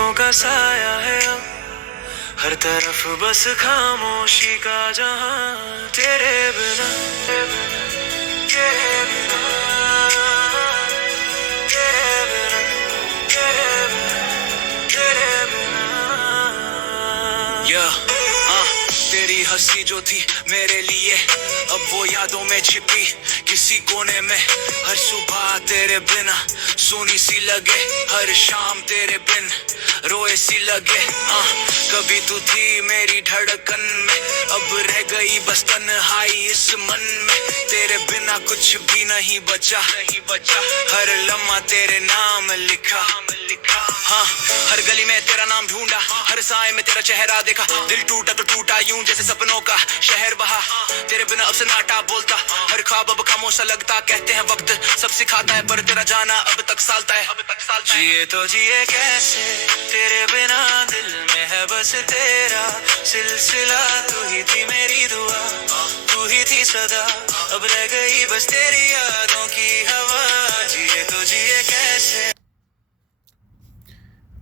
दिनों का साया है अब हर तरफ बस खामोशी का जहां तेरे बिना तेरे बिना तेरे बिना तेरे बिना तेरे बिना तेरी हंसी जो थी मेरे लिए अब वो यादों में छिपी किसी कोने में हर सुबह तेरे बिना सोनी सी लगे हर शाम तेरे बिन रोए सी लगे कभी तू थी मेरी धड़कन में अब रह गई बस तन्हाई इस मन में तेरे बिना कुछ भी नहीं बचा हर लम्हा तेरे नाम लिखा हर गली में तेरा नाम ढूंढा हर साए में तेरा चेहरा देखा दिल टूटा तो टूटा यूं जैसे सपनों का शहर बहा तेरे बिना अब सन्नाटा बोलता हर ख्वाब अब खामोश लगता कहते हैं वक्त सब सिखाता है पर तेरा जाना अब तक सालता है जिए तो जिए कैसे तेरे बिना दिल में है बस तेरा सिलसिला तू ही थी मेरी दुआ तू ही थी सदा अब रह गई बस तेरी यादों की हवा जिए तो जिए कैसे.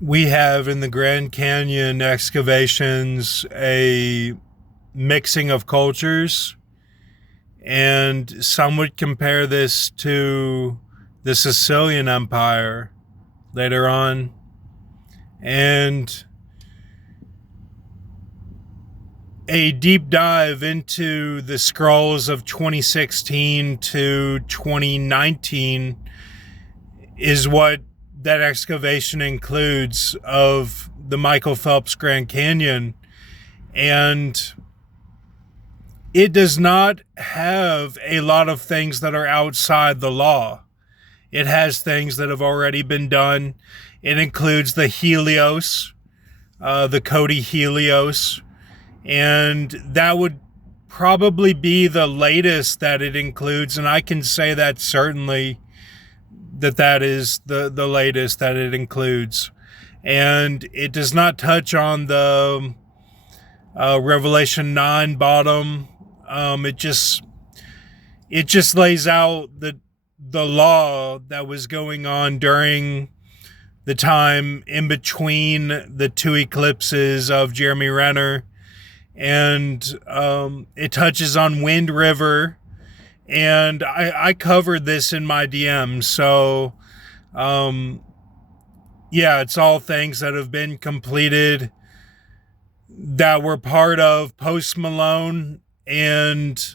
We have in the Grand Canyon excavations a mixing of cultures, and some would compare this to the Sicilian Empire later on. And a deep dive into the scrolls of 2016 to 2019 is what that excavation includes of the Michael Phelps Grand Canyon. And it does not have a lot of things that are outside the law. It has things that have already been done. It includes the Helios, the Cody Helios, and that would probably be the latest that it includes, and I can say that certainly that is the latest that it includes. And it does not touch on the Revelation 9 bottom. It just lays out the law that was going on during the time in between the two eclipses of Jeremy Renner. And it touches on Wind River. And I covered this in my DMs. So, yeah, it's all things that have been completed that were part of Post Malone and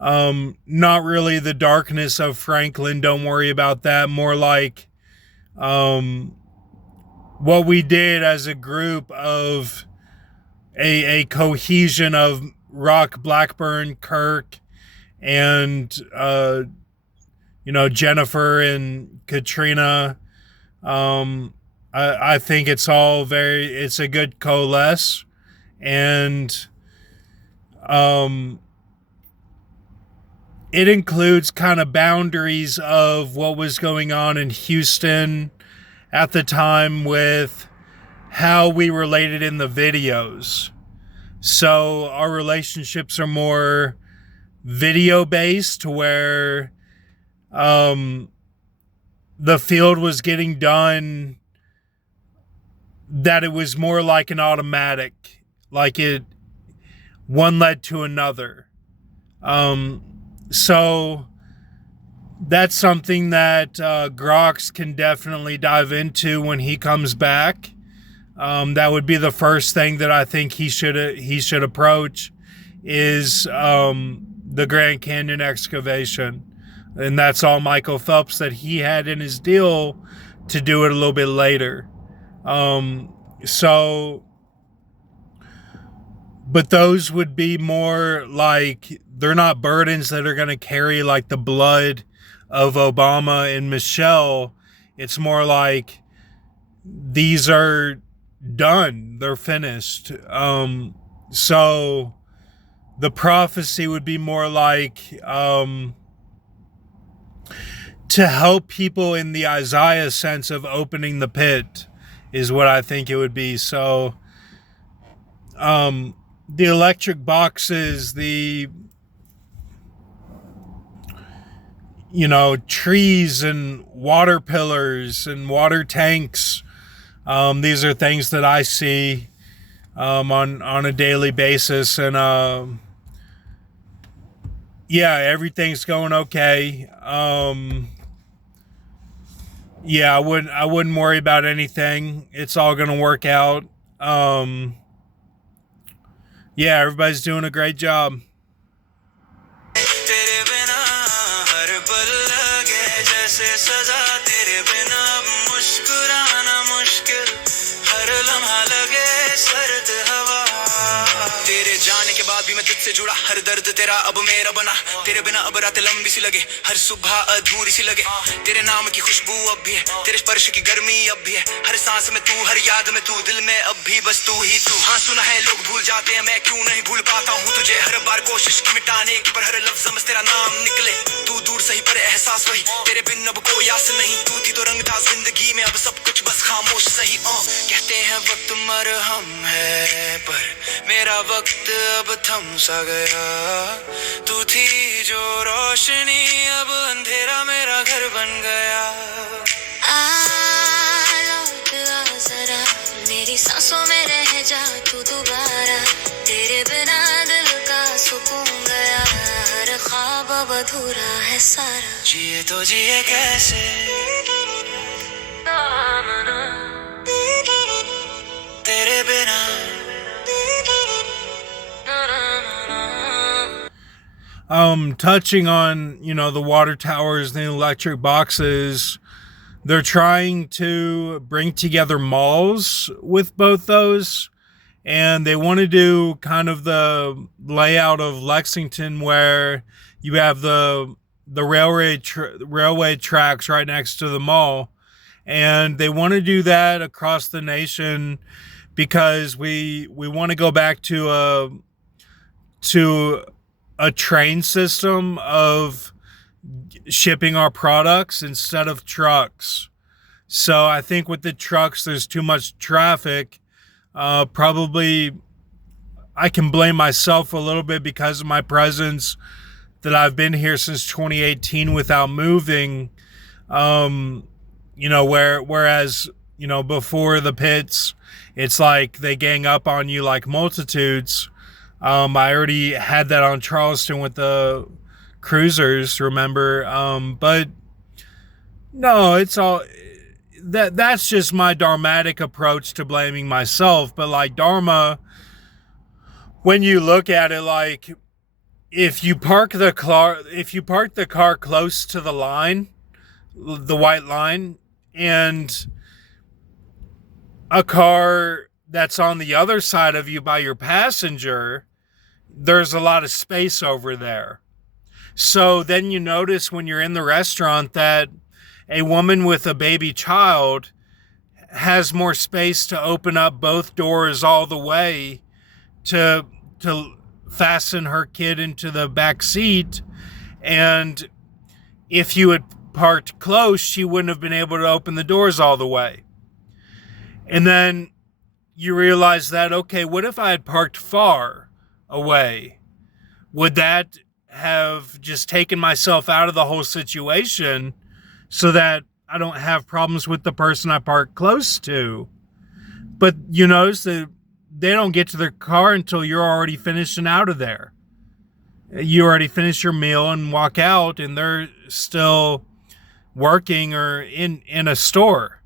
not really the darkness of Franklin. Don't worry about that. More like what we did as a group of a cohesion of Rock, Blackburn, Kirk, and Jennifer and Katrina. I think it's all it's a good coalesce, and it includes kind of boundaries of what was going on in Houston at the time with how we related in the videos. So our relationships are more video based, where the field was getting done, that it was more like an automatic, like one led to another. So that's something that Grox can definitely dive into when he comes back. That would be the first thing that I think he should approach is the Grand Canyon excavation. And that's all Michael Phelps that he had in his deal to do it a little bit later. But those would be more like, they're not burdens that are going to carry like the blood of Obama and Michelle. It's more like these are done. They're finished. So the prophecy would be more like to help people in the Isaiah sense of opening the pit is what I think it would be. So the electric boxes, the trees and water pillars and water tanks, These are things that I see on a daily basis, and yeah, everything's going okay. Yeah, I wouldn't worry about anything. It's all gonna work out. Um, yeah, everybody's doing a great job. तेरे बिना हर पल लगे जैसे सजा तेरे बिना मुस्कुराना मुश्किल हर लम्हा लगे सर्द हवा तेरे जाने के बाद भी मैं तुझसे जुड़ा हर दर्द तेरा अब मेरा बना तेरे बिना अब रातें लंबी सी लगे हर सुबह अधूरी सी लगे तेरे नाम की खुशबू अब भी है तेरे स्पर्श की गर्मी अब भी है हर सांस में तू हर याद में तू दिल में अब भी बस तू ही तू हाँ सुना है लोग भूल जाते हैं मैं क्यों नहीं भूल पाता हूँ तुझे हर बार कोशिश की मिटाने की पर हर लफ्ज में तेरा नाम निकले तू दूर सही पर एहसास वही तेरे बिन अब कोई आस नहीं तू थी तो रंग था जिंदगी में अब सब कुछ बस खामोश सही कहते हैं वक्त मरहम है पर मेरा वक्त अब थम सा गया तू थी जो रोशनी अब अंधेरा मेरा घर बन गया लौट आ जरा मेरी सांसों में रह जा तू दोबारा तेरे बिना दिल का सुकून गया हर ख्वाब अब अधूरा है सारा जिए तो जिए कैसे तेरे बिना Touching on, the water towers, the electric boxes, they're trying to bring together malls with both those. And they want to do kind of the layout of Lexington where you have the railway tracks right next to the mall. And they want to do that across the nation because we want to go back to a train system of shipping our products instead of trucks. So I think with the trucks, there's too much traffic. Probably I can blame myself a little bit because of my presence that I've been here since 2018 without moving. Whereas, before the pits, it's like they gang up on you like multitudes. I already had that on Charleston with the cruisers, remember? But no, it's all that's just my dharmatic approach to blaming myself. But like dharma, when you look at it, like if you park the car close to the line, the white line, and a car that's on the other side of you by your passenger, there's a lot of space over there. So then you notice when you're in the restaurant that a woman with a baby child has more space to open up both doors all the way to fasten her kid into the back seat. And if you had parked close, she wouldn't have been able to open the doors all the way. And then you realize that, okay, what if I had parked far away? Would that have just taken myself out of the whole situation so that I don't have problems with the person I parked close to? But you notice that they don't get to their car until you're already finished and out of there. You already finished your meal and walk out, and they're still working or in a store.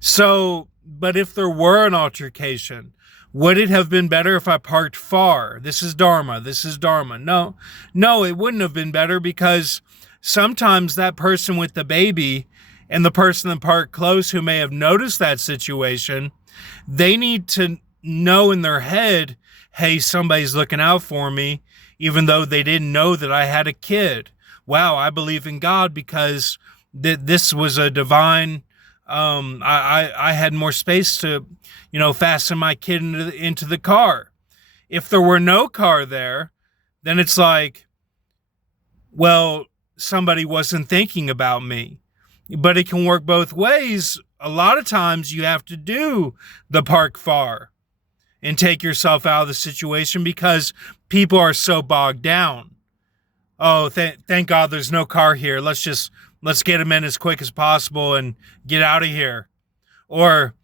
So, but if there were an altercation, would it have been better if I parked far? This is Dharma. No, it wouldn't have been better, because sometimes that person with the baby and the person that parked close who may have noticed that situation, they need to know in their head, hey, somebody's looking out for me, even though they didn't know that I had a kid. Wow, I believe in God because this was a divine. I had more space to, fasten my kid into the car. If there were no car there, then it's like, well, somebody wasn't thinking about me. But it can work both ways. A lot of times you have to do the park far and take yourself out of the situation because people are so bogged down. Oh, thank God there's no car here. Let's get them in as quick as possible and get out of here. Or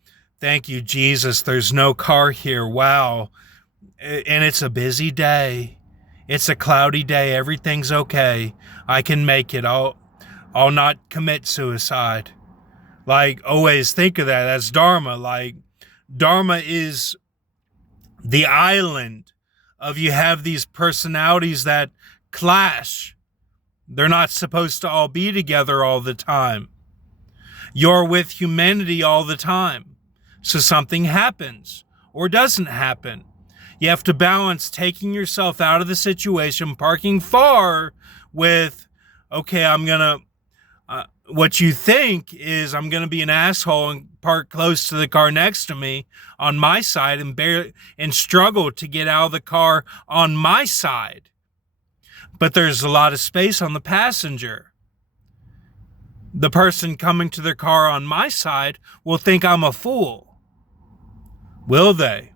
Thank you, Jesus. There's no car here. Wow. And it's a busy day. It's a cloudy day. Everything's okay. I can make it. I'll not commit suicide. Like, always think of that. That's Dharma. Like, Dharma is the island of you have these personalities that clash. They're not supposed to all be together all the time. You're with humanity all the time. So something happens or doesn't happen. You have to balance taking yourself out of the situation, parking far with, okay, what you think is I'm going to be an asshole and park close to the car next to me on my side and struggle to get out of the car on my side. But there's a lot of space on the passenger. The person coming to their car on my side will think I'm a fool. Will they?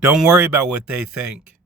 Don't worry about what they think.